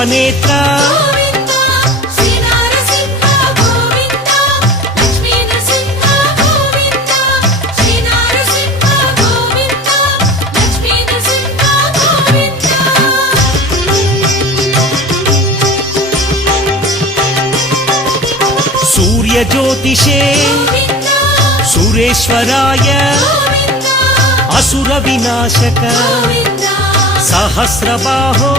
విశ్వనేత్ర सूर्यज्योतिषे सुरेश्वराय असुर विनाशक सहस्रबाहो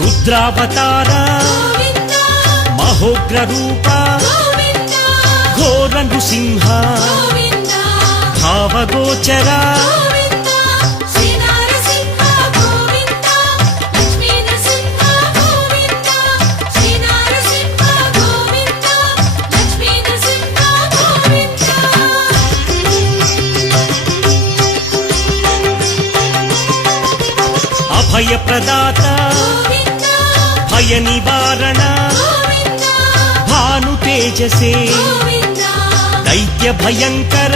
रुद्रावतार महोग्र रूप घोर नृसिंह भावगोचर अभय प्रदाता भय निवारण भानु तेजसे दैत्य भयंकर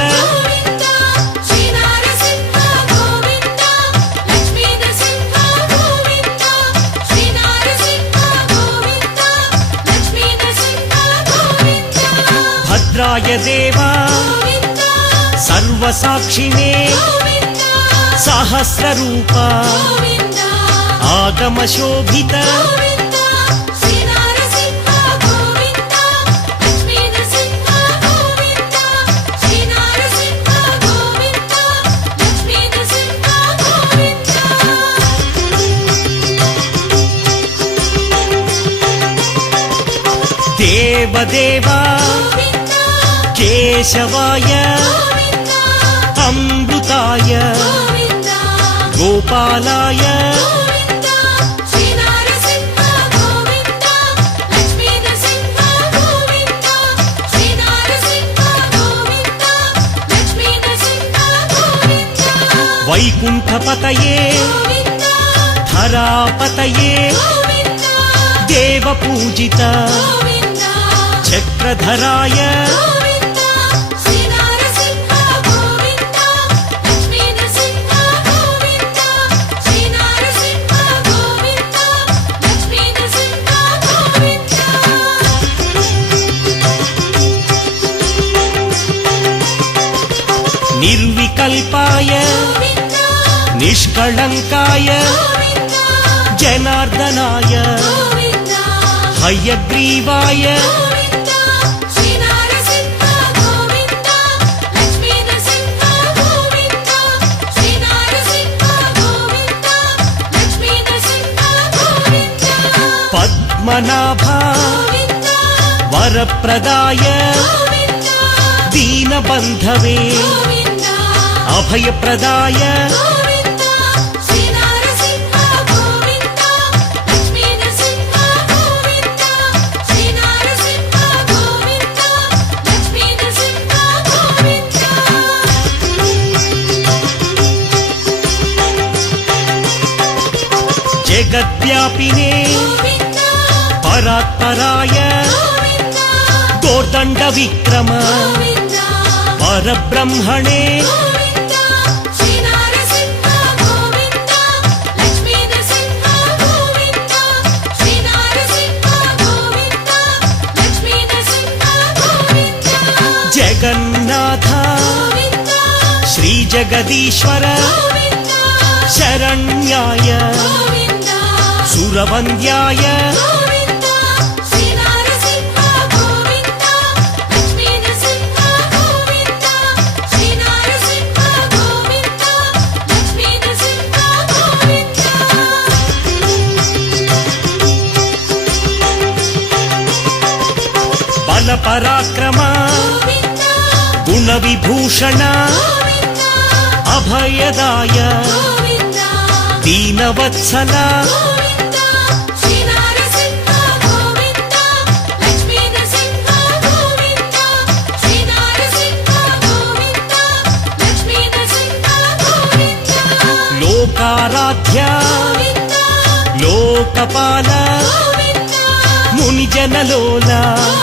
भद्राय देवा सर्वसाक्षिणे सहस्र रूपा आगम शोभित देवदेवा केशवाय अमृताय गोपालाय वैकुंठपतये धरापतये देवपूजित चक्रधराय निर्विकल्पाय निष्कलंकाय जनार्दनाय हयग्रीवाय पद्मनाभ वरप्रदाय दीनबन्धवे अभयप्रदाय जगद्व्यापिने परात्पराय दोर्दण्ड विक्रम परब्रह्मणे जगन्नाथ श्री जगदीश्वर शरण्याय सुरवन्द्याय बल पराक्रम गुण विभूषण अभयदाय दीनवत्सल लोकाराध्य लोकपाल मुनिजनलोला